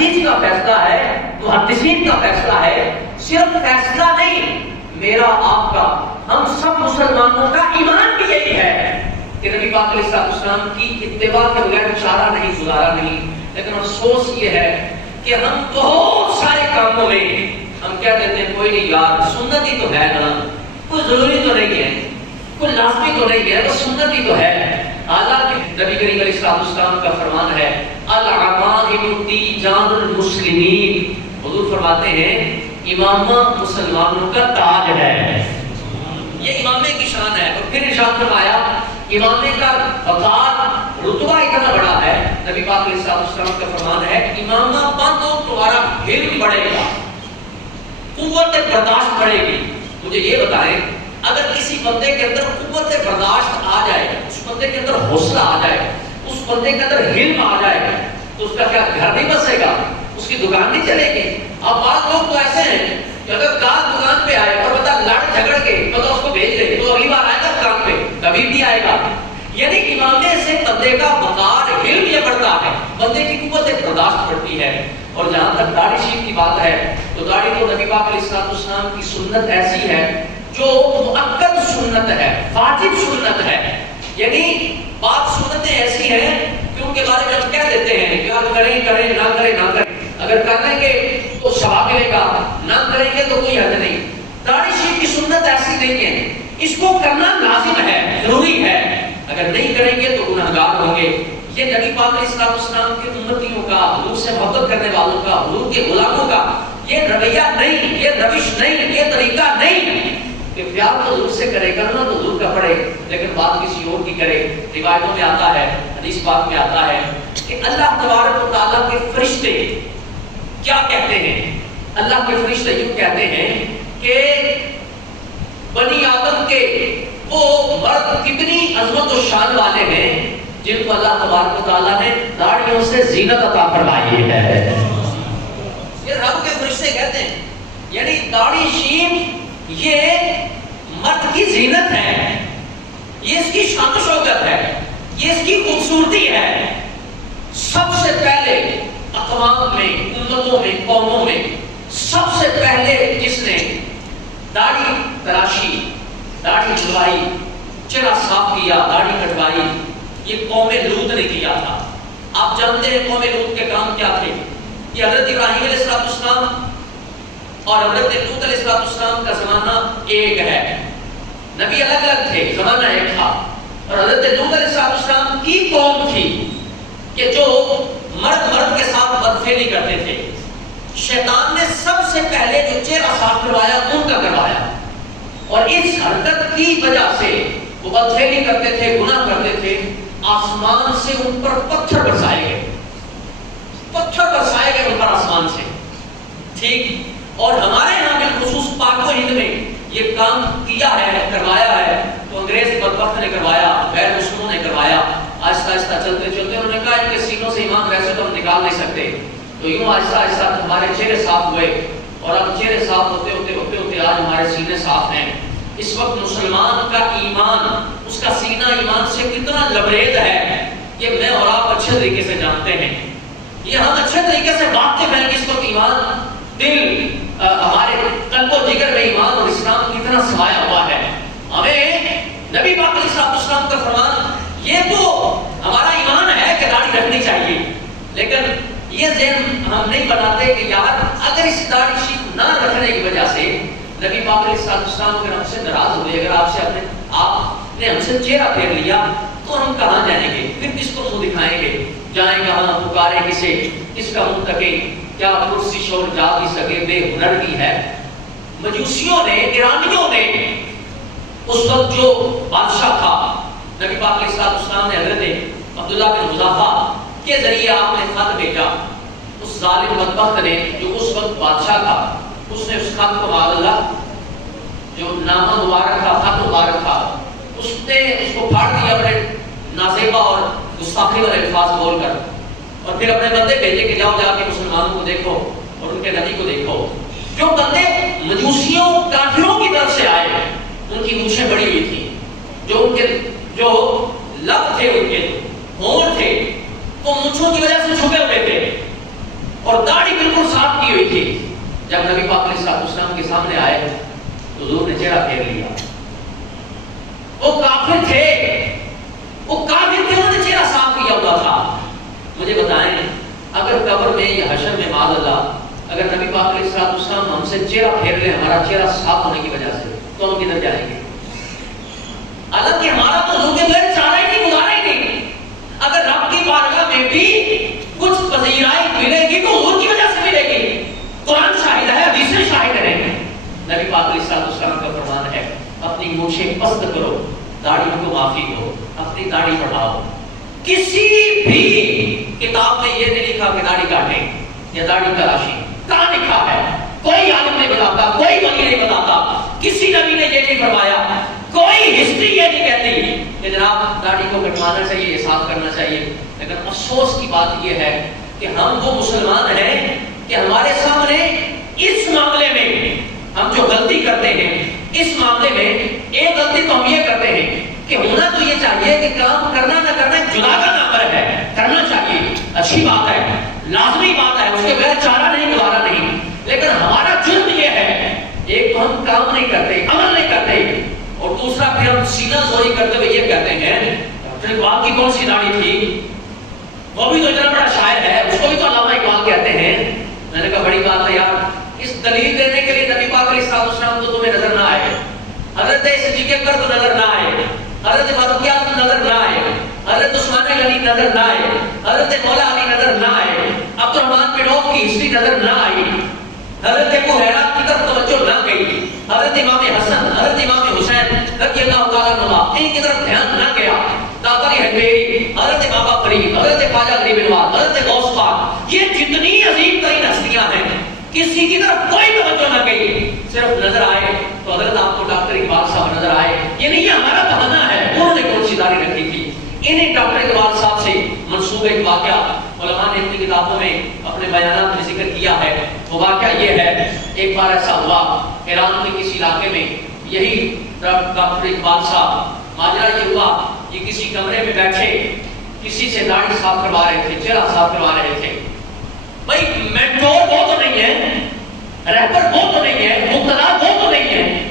حدیث کا فیصلہ ہے، محدثین کا فیصلہ ہے، صرف فیصلہ نہیں، میرا آپ کا، ہم سب مسلمانوں کا ایمان بھی یہی ہے کہ نبی پاک علیہ السلام کی اتباع کے بغیر چارہ نہیں، گزارا نہیں۔ لیکن افسوس یہ ہے کہ ہم بہت سارے کاموں میں ہم کیا کہتے ہیں، کوئی نہیں یار، سنت ہی تو ہے نا، کوئی ضروری تو نہیں ہے، کوئی لازمی تو نہیں ہے، بس سنت ہی تو ہے۔ حالانکہ نبی کریم علیہ السلام کا فرمان ہے العمائم تیجان المسلمین، حضور فرماتے ہیں امامہ مسلمانوں کا تاج ہے، یہ امامے کی شان ہے۔ اور پھر ارشاد فرمایا امامے کا وقار رتبہ اتنا بڑا ہے، نبی پاک علیہ السلام کا فرمان ہے امامہ بند ہو تمہارا علم بڑھے گا، قوت برداشت بڑھے گی۔ مجھے یہ بتائیں، اگر کسی بندے کے اندر قوت برداشت آ جائے، اس بندے کے اندر حوصلہ آ جائے، اس بندے کے اندر علم آ جائے، تو اس کا کیا گھر نہیں بسے گا، اس کی دکان نہیں چلے گی۔ اب بعض لوگ تو ایسے ہیں کہ اگر دکان پہ آئے اور بتا لڑ جھگڑ کے بتا اس کو بھیج دے تو اگلی بار آئے گا دکان پہ، کبھی بھی آئے گا۔ یعنی امامے سے بندے کا وقار، علم یہ بڑھتا ہے، بندے کی قوت برداشت بڑھتی ہے۔ اور جہاں تک داڑھی شریف کی بات ہے تو داڑھی تو نبی پاک علیہ السلام کی سنت ایسی ہے جو مؤکد سنت ہے، واجب سنت ہے۔ یعنی بعض سنتیں ایسی ہیں کہ ان کے بارے میں ہم کہہ دیتے ہیں کہ آپ کریں کریں، نہ کریں نہ کریں، اگر کر لیں گے تو ثواب ملے گا، نہ کریں گے تو کوئی حد نہیں۔ داڑھی شریف کی سنت ایسی نہیں ہے، اس کو کرنا لازم ہے، ضروری ہے، اگر نہیں کریں گے تو گنہگار ہوں گے۔ یہ نبی پاک علیہ السلام کے امتیوں کا، حضور سے محبت کرنے والوں کا، حضور کے غلاموں کا یہ رویہ نہیں، یہ روش نہیں، یہ طریقہ نہیں کہ پیار تو حضور سے کرے، کرنا تو حضور کا پڑے لیکن بات کسی اور کی کرے۔ روایتوں میں آتا ہے، حدیث پاک میں آتا ہے کہ اللہ تبارک و تعالیٰ کے فرشتے کیا کہتے ہیں، اللہ کے فرشتے یوں کہتے ہیں کہ بنی آدم کے وہ مرد کتنی عظمت و شان والے ہیں جن کو اللہ تبارک و تعالیٰ نے داڑھیوں سے زینت عطا فرمائی ہے۔ یہ رب کے فرشتے کہتے ہیں، یعنی داڑھی شیب یہ مرد کی زینت ہے، یہ اس کی شان و شوکت ہے، یہ اس کی خوبصورتی ہے۔ سب سے پہلے اقوام میں، امتوں میں، قوموں میں سب سے پہلے جس نے داڑھی تراشی، داڑھی جھڑوائی، چہرہ صاف کیا، داڑھی کٹوائی، یہ قوم لوط نے کیا تھا۔ آپ جانتے ہیں قوم لوط کے کام کیا تھے؟ کہ حضرت ابراہیم علیہ السلام اور حضرت لوط علیہ السلام کا زمانہ ایک ہے، نبی الگ الگ تھے، زمانہ ایک تھا۔ اور حضرت لوط علیہ السلام کی قوم تھی کہ جو مرد کے ساتھ بدفعلی کرتے تھے۔ شیطان نے سب سے پہلے جو چہرہ صاف کروایا ان کا کروایا، اور اس حرکت کی وجہ سے وہ بدفعلی کرتے تھے، گناہ کرتے تھے، آسمان سے ان پر پتھر برسائے گئے، پتھر برسائے گئے ان پر آسمان سے، ٹھیک۔ اور ہمارے یہاں بالخصوص پاک و ہند میں یہ کام کیا ہے، کروایا ہے، تو انگریز بدبخت نے کروایا، غیر مسلموں نے کروایا۔ آہستہ آہستہ چلتے چلتے انہوں نے کہا ان کے سینوں سے ایمان ویسے تو ہم نکال نہیں سکتے، تو یوں آہستہ آہستہ ہمارے چہرے صاف ہوئے، اور اب چہرے صاف ہوتے ہوتے ہوتے ہوتے آج ہمارے سینے صاف ہیں۔ اس وقت مسلمان کا ایمان، اس کا سینہ ایمان سے کتنا لبریز ہے یہ میں اور آپ اچھے طریقے سے جانتے ہیں، یہ ہم اچھے طریقے سے واقف ہیں کہ اس وقت ایمان، دل، ہمارے قلب و جگر میں ایمان اور اسلام کتنا سمایا ہوا ہے۔ ہمیں نبی پاک علیہ السلام کا فرمان، یہ تو ہمارا ایمان ہے کہ داڑھی رکھنی چاہیے، لیکن یہ ذہن ہم نہیں بناتے کہ یار اگر اس داڑھی شریف نہ رکھنے کی وجہ سے نبی پاک علیہ السلام اگر ہم سے ناراض ہوئے، اگر آپ نے ہم سے چہرہ پھیر لیا تو ہم کہاں جائیں گے، پھر کس کو منہ دکھائیں گے، جائیں کہاں، پکارے کسے، کس کا منہ تکیں، کیا پرسش اور جا بھی سکے، بے ہنر بھی ہے۔ مجوسیوں نے، ایرانیوں نے اس وقت جو بادشاہ تھا، نبی پاک علیہ السلام نے حضرت عبداللہ بن حذافہ کے ذریعے آپ نے خط بھیجا، اس ظالم بدبخت نے جو اس وقت بادشاہ تھا، اس نے اس خط کو معاذ اللہ جو نامہ مبارک تھا، خط مبارک تھا، اس نے اس کو پھاڑ دیا بڑے نازیبا اور گستاخی والے الفاظ بول کر، اور پھر اپنے بندے بھیجے کہ جاؤ جا کے مسلمانوں کو دیکھو اور ان کے نبی کو دیکھو۔ جو بندے مجوسیوں، کافروں کی طرف سے آئے، ان کی مونچھیں بڑی ہوئی تھی، جو ان کے جو لب تھے، ان کے ہونٹ تھے، وہ مونچھوں کی وجہ سے چھپے ہوئے تھے، اور داڑھی بالکل صاف کی ہوئی تھی. جب نبی پاک علیہ السلام کے سامنے آئے تو حضور نے چہرہ پھیر لیا. وہ کافر تھے, انہوں نے چہرہ صاف کیا ہوا تھا. مجھے بتائیں اگر قبر میں یا حشر میں معاذ اللہ اگر نبی پاک علیہ السلام ہم سے چہرہ پھیر لیں ہمارا چہرہ صاف ہونے کی وجہ سے, تو ہم کدھر جائیں گے؟ حالانکہ ہمارا تو حضور کے بغیر چارہ ہی نہیں, گزارا ہی نہیں. اگر رب کی بارگاہ میں بھی کچھ پذیرائی ملے گی تو حضور کی وجہ سے ملے گی. قرآن شاہد ہے, حدیثیں شاہد ہیں. نبی پاک علیہ السلام کا فرمان ہے اپنی مونچھیں پست کرو, داڑھی کو معافی دو, اپنی داڑھی بڑھاؤ. کسی بھی کتاب میں یہ نہیں لکھا کہ داڑھی کاٹیں یا داڑھی تراشی. کہاں لکھا ہے؟ کوئی عالم نہیں بتاتا, کوئی ولی نہیں بتاتا, کسی نبی نے یہ نہیں فرمایا, کوئی ہسٹری یہ نہیں کہتی کہ جناب داڑھی کو کٹوانا چاہیے, صاف کرنا چاہیے. لیکن افسوس کی بات یہ ہے کہ ہم وہ مسلمان ہیں کہ ہمارے سامنے اس معاملے میں ہم جو غلطی کرتے ہیں, اس معاملے میں ایک غلطی تو ہم یہ کرتے ہیں کہ ہونا تو یہ چاہیے کہ کام کرنا نہ کرنا جدا کا نمبر ہے, کرنا چاہیے, اچھی بات ہے, لازمی بات ہے, اس کے بغیر چارہ نہیں, گزارا نہیں. لیکن ہمارا جرم یہ ہے ایک تو ہم کام نہیں کرتے, عمل نہیں کرتے, اور دوسرا پھر ہم سینہ زوری کرتے ہوئے یہ کہتے ہیں ڈاکٹر اقبال کی کون سی داڑھی تھی, وہ بھی تو اتنا بڑا شاعر ہے, اس کو بھی تو علامہ اقبال کہتے ہیں. میں نے کہا بڑی بات ہے یار, اس دلیل دینے کے لیے نبی پاک علیہ السلام تو تمہیں نظر نہ آئے, حضرت صدیق اکبر تو نظر نہ آئے, حضرت فاروق اعظم نظر نہ آئے, حضرت عثمان غنی نظر نہ آئے, حضرت مولا علی نظر نہ آئے, عبد الرحمن بن عوف کی ہسٹری نظر نہ آئی, حضرت ابو ہریرہ کی طرف توجہ نہ گئی, حضرت امام حسن, حضرت امام حسین رضی اللہ تعالیٰ عنہ ان کی طرف دھیان نہ گیا, دادری ہنبیری, حضرت بابا فرید, حضرت خواجہ غریب نواز, حضرت غوث پاک, یہ جتنی عظیم ترین ہستیاں ہیں کسی کی طرف کوئی توجہ نہ گئی, صرف نظر آئے تو حضرت آپ کو ڈاکٹر اقبال صاحب نظر آئے. یہ نہیں یہ ہمارا بہانہ ہے, انہوں نے کون سی داڑھی رکھی تھی. انہیں ڈاکٹر اقبال صاحب سے منسوب ایک واقعہ علماء نے اپنی کتابوں میں اپنے بیانات میں ذکر کیا ہے. وہ واقعہ یہ ہے, ایک بار ایسا ہوا ایران کے کسی علاقے میں, یہی ڈاکٹر اقبال صاحب, ماجرا یہ ہوا یہ کسی کمرے میں بیٹھے کسی سے داڑھی صاف کروا رہے تھے, چہرہ صاف کروا رہے تھے. بھائی مینٹور وہ تو نہیں ہے, رہبر وہ تو نہیں ہے, مبتلا وہ تو نہیں ہے,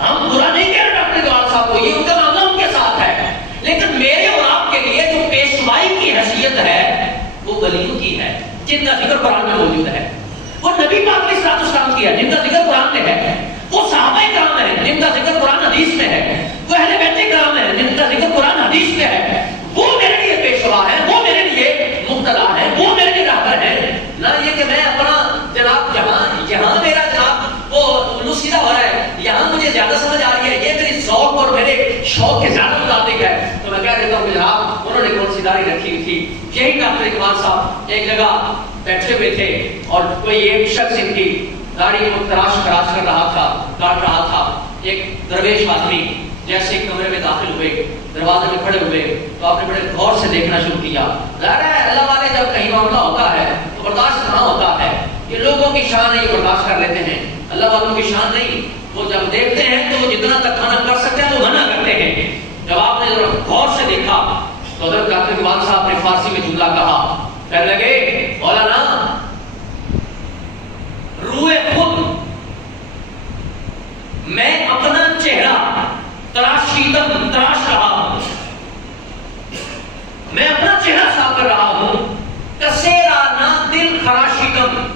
ہم برا نہیں کہہ رہے ڈاکٹر اقبال صاحب کو, یہ ان کا معاملہ ان کے ساتھ ہے. لیکن میرے اور آپ کے لیے جو پیشوائی کی حیثیت ہے وہ ولیوں کی ہے جن کا ذکر قرآن میں موجود ہے. وہ نبی پاک علیہ السلام کی ہے جن کا ذکر قرآن میں ہے. وہ صحابہ کرام ہیں جن کا ذکر قرآن حدیث میں ہے. وہ اہل بیت کرام ہیں جن کا ذکر قرآن حدیث میں ہے. وہ میرے لیے پیشوا ہے, وہ میرے لیے مبتلا ہے, وہ میرے لیے رہبر ہے. نہ یہ کہ میں اپنا جناب جہاں میرا جناب وہ الو سیدھا ہو رہا ہے, یہاں مجھے زیادہ سمجھ آ رہی ہے, یہ میری ذوق اور میرے شوق کے زیادہ مطابق ہے, تو میں کہہ دیتا ہوں کہ جناب انہوں نے کون سی داڑھی رکھی ہوئی تھی. یہی ڈاکٹر اقبال صاحب ایک جگہ بیٹھے ہوئے تھے اور کوئی ایک شخص ان کی داڑھی کو تراش کر رہا تھا, کاٹ رہا تھا. ایک درویش آدمی جیسے کمرے میں داخل ہوئے, دروازے میں کھڑے ہوئے تو آپ نے بڑے غور سے دیکھنا شروع کیا. ظاہر ہے اللہ والے جب کہیں معاملہ ہوتا ہے تو برداشت کہاں ہوتا ہے, یہ لوگوں کی شان ہے, یہ برداشت کر لیتے ہیں, اللہ والوں کی شان نہیں. وہ جب دیکھتے ہیں تو وہ جتنا تک کھانا کر سکتے ہیں وہ منع کرتے ہیں. جب آپ نے غور سے دیکھا تو حضرت ڈاکٹر اقبال صاحب نے فارسی میں جملہ کہا, کہنے لگے مولانا روئے خود میں اپنا چہرہ تراش رہا ہوں, میں اپنا چہرہ صاف کر رہا ہوں. کسیرانہ دل خراشیدم,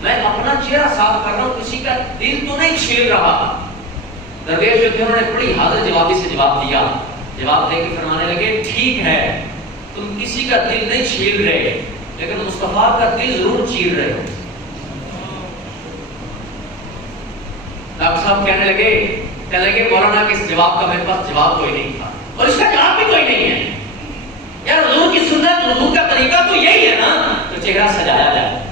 میں اپنا چہرہ صاف کر رہا ہوں, کسی کا دل تو نہیں چھیل رہا. درویش جو تھے انہوں نے بڑی حاضر جوابی سے جواب دیا. جواب دے کے فرمانے لگے ٹھیک ہے تم کسی کا دل نہیں چھیل رہے لیکن مصطفیٰ کا دل ضرور چیر رہے ہو. ڈاکٹر صاحب کہنے لگے مولانا کے اس جواب کا میرے پاس جواب کوئی نہیں تھا اور اس کا جواب بھی کوئی نہیں ہے. یار حضور کی سنت, حضور کا طریقہ تو یہی ہے نا, تو چہرہ سجایا جائے.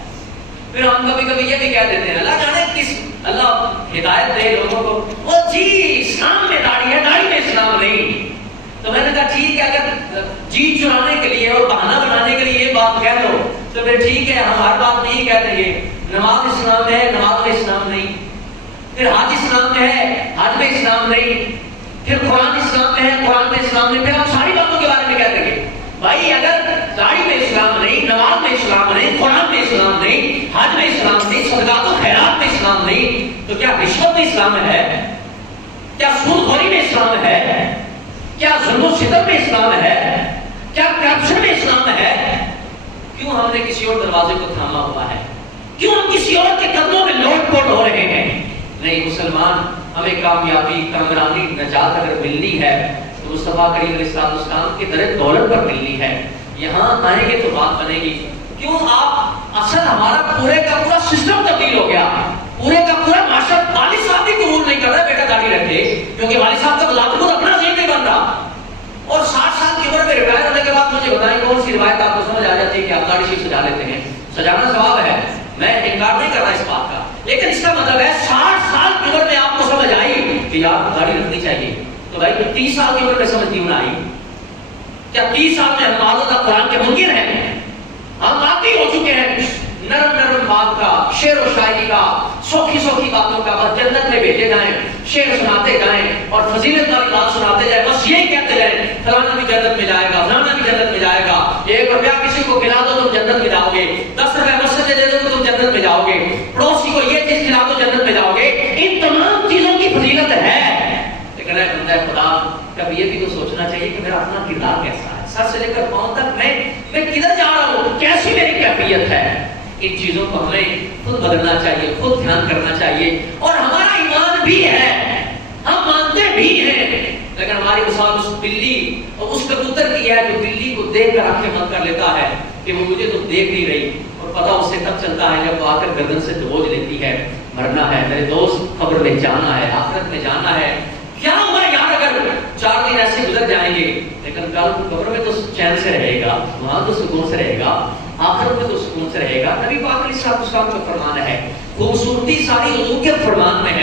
پھر ہم کبھی یہ بھی کہہ دیتے ہیں اللہ جانے کس, اللہ ہدایت دے لوگوں کو, وہ جی اسلام میں داڑھی ہے, داڑھی میں اسلام نہیں. تو میں نے کہا ٹھیک ہے, اگر جی چرانے کے لیے اور بہانہ بنانے کے لیے یہ بات کہہ دو تو پھر ٹھیک ہے, ہم ہر بات نہیں کہتے ہیں. نماز اسلام میں ہے, نماز میں اسلام نہیں. پھر حج اسلام میں ہے, حج میں اسلام نہیں. پھر قرآن اسلام میں ہے, قرآن میں اسلام نہیں. پھر ہم ساری باتوں کے بارے میں کہتے ہیں بھائی اگر داڑھی میں اسلام نہیں, نماز میں اسلام نہیں، قرآن میں اسلام نہیں، حج میں اسلام نہیں، صدقات و خیرات میں اسلام نہیں، تو کیا رشوت میں اسلام ہے؟ کیا سود خوری میں اسلام ہے؟ کیا ظلم و ستم میں اسلام ہے؟ کیا کرپشن میں اسلام ہے؟ کیوں ہم نے کسی اور دروازے کو تھاما ہوا ہے؟ کیوں ہم کسی اور کے قدموں میں لوٹ پوٹ ہو رہے ہیں؟ نہیں، مسلمان ہمیں کامیابی، کامرانی، نجات اگر ملنی ہے تو مصطفیٰ کریم علیہ السلام کی در دولت پر ملنی ہے. یہاں آئیں گے تو بات بنے گی. کیوں آپ اصل ہمارا پورے کا پورا سسٹم تبدیل ہو گیا، پورے کا پورا معاشرہ والد صاحب بھی قبول نہیں کر رہا بیٹا داڑھی رکھے، کیونکہ والد صاحب کا غلام خود اپنا ذہن نہیں بن رہا. اور 60 سال کی عمر میں ریٹائر ہونے کے بعد مجھے بتائیں کون سی روایت آپ کو سمجھ آ جاتی ہے کہ آپ داڑھی شریف سجا لیتے ہیں؟ سجانا ثواب ہے، میں انکار نہیں کر رہا اس بات کا، لیکن اس کا مطلب ہے 60 سال کی عمر میں آپ کو سمجھ آئی کہ یار داڑھی رکھنی چاہیے. تو بھائی 30 سال کی عمر میں سمجھ کیوں نہ آئی؟ کیا 30 سال میں ہم معلومات قرآن کے منکر ہیں؟ ہم عادی ہو چکے ہیں نرم نرم بات کا، شعر و شاعری کا، سوکھی سوکھی باتوں کا، بس جنت میں بھیجے جائیں، شعر سناتے جائیں اور فضیلت والی بات سناتے جائیں، بس یہی کہتے جائیں فلانا بھی جنت میں جائے گا، فلانا بھی جنت میں جائے گا، 1 روپیہ کسی کو کھلا دو تم جنت میں جاؤ گے، 10 روپے مسجد دے دو تم جنت میں جاؤ گے، پڑوسی کو یہ چیز کھلا دو جنت میں جاؤ گے. ان تمام چیزوں کی فضیلت ہے، لیکن اے بندہ خدا کبھی یہ بھی تو سوچنا چاہیے کہ میرا اپنا کردار کیسا ہے، سر سے لے کر پاؤں تک میں کدھر جا رہا ہوں، کیسی میری کیفیت ہے. ان چیزوں کو ہمیں خود بدلنا چاہیے، خود دھیان کرنا چاہیے. اور ہمارا ایمان بھی ہے، ہم مانتے بھی ہیں، لیکن ہماری مثال اس بلی اور اس کبوتر کی ہے جو بلی کو دیکھ کر آنکھیں بند کر لیتا ہے کہ وہ مجھے تو دیکھ نہیں رہی، اور پتہ اس سے تب چلتا ہے جب وہ آ کر گردن سے دبوچ لیتی ہے. مرنا ہے میرے دوست، قبر میں جانا ہے، آخرت میں جانا ہے. کیا ہوا یار اگر 4 دن ایسے گزر جائیں گے، لیکن کل قبر میں تو چین سے رہے گا، وہاں تو سکون سے رہے گا، آخرت میں تو سکون سے رہے گا. نبی پاک علیہ السلام کا فرمان ہے، خوبصورتی ساری حضور کے فرمان میں ہے.